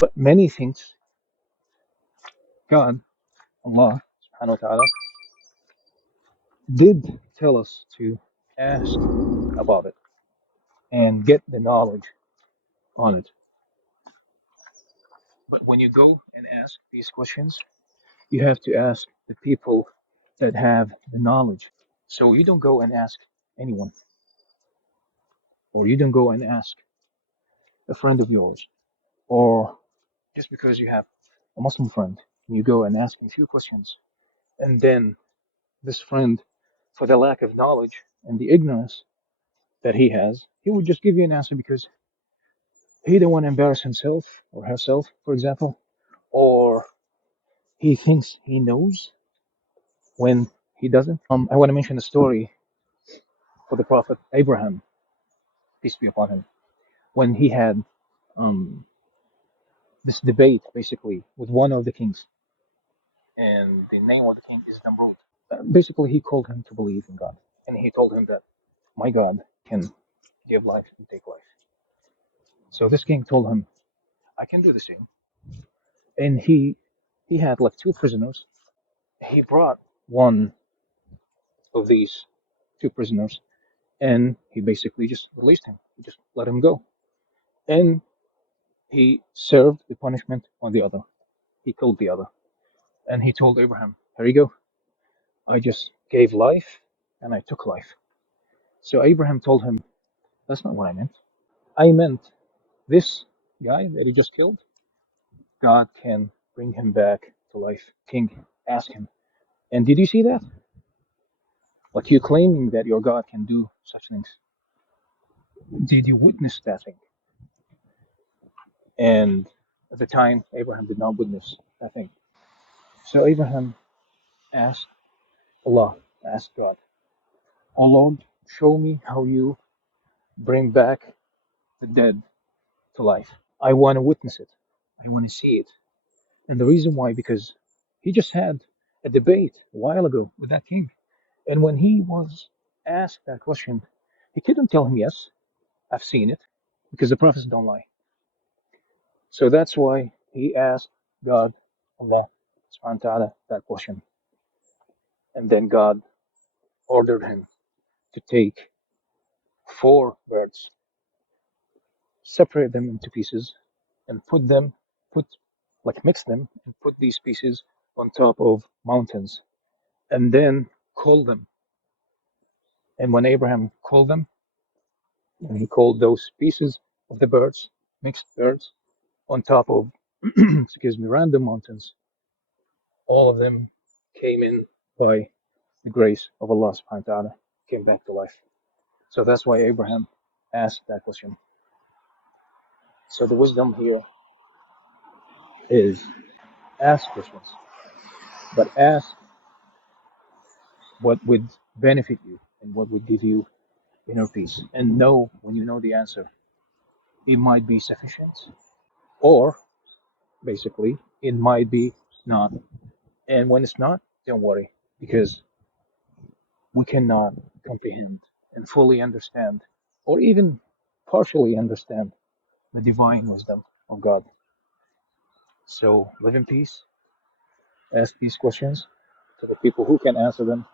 But many things God, Allah subhanahu wa ta'ala, did tell us to ask about it and get the knowledge on it. But when you go and ask these questions, you have to ask the people that have the knowledge. So you don't go and ask anyone, or you don't go and ask a friend of yours, or just because you have a Muslim friend, you go and ask him a few questions, and then this friend, for the lack of knowledge and the ignorance that he has, he would just give you an answer because he don't want to embarrass himself or herself, for example, or he thinks he knows when he doesn't. I want to mention a story for the Prophet Abraham, peace be upon him, when he had um, this debate basically with one of the kings, and the name of the king is Nimrod. Basically, he called him to believe in God, and he told him that my God can give life and take life. So this king told him, I can do the same. And he had like two prisoners. He brought one of these two prisoners, and he basically just released him. He just let him go. And he served the punishment on the other. He killed the other. And he told Abraham, here you go. I just gave life and I took life. So Abraham told him, that's not what I meant. I meant this guy that he just killed, God can bring him back to life. King asked him, and did you see that? Like you claiming that your God can do such things. Did you witness that thing? And at the time, Abraham did not witness that thing. So Abraham asked Allah, asked God, oh Lord, show me how you bring back the dead to life. I want to witness it. I want to see it. And the reason why, because he just had a debate a while ago with that king. And when he was asked that question, he couldn't tell him, yes, I've seen it, because the prophets don't lie. So that's why he asked God, Allah subhanahu wa ta'ala, that question. And then God ordered him to take four birds, separate them into pieces, and put like mix them and put these pieces on top of mountains, and then call them. And when Abraham called them, and he called those pieces of the birds, mixed birds, on top of, excuse me, random mountains, all of them came in by the grace of Allah subhanahu wa ta'ala, came back to life. So that's why Abraham asked that question. So the wisdom here is ask questions, but ask what would benefit you and what would give you inner peace. And know when you know the answer, it might be sufficient, or basically it might be not. And when it's not, don't worry, because we cannot comprehend and fully understand, or even partially understand, the divine wisdom of God. So live in peace, ask these questions to the people who can answer them,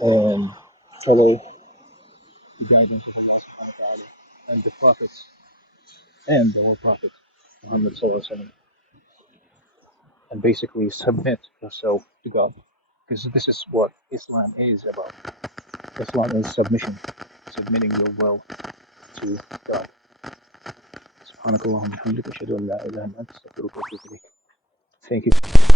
and follow the guidance of Allah subhanahu wa ta'ala and the prophets and our prophet Muhammad sallallahu alaihi wasallam, and basically submit yourself to God, because this is what Islam is about. Islam is submission, submitting your will to God. سبحانك اللهم وبحمدك أشهد أن لا إله إلا أنت أستغفرك وأتوب إليك. Thank you.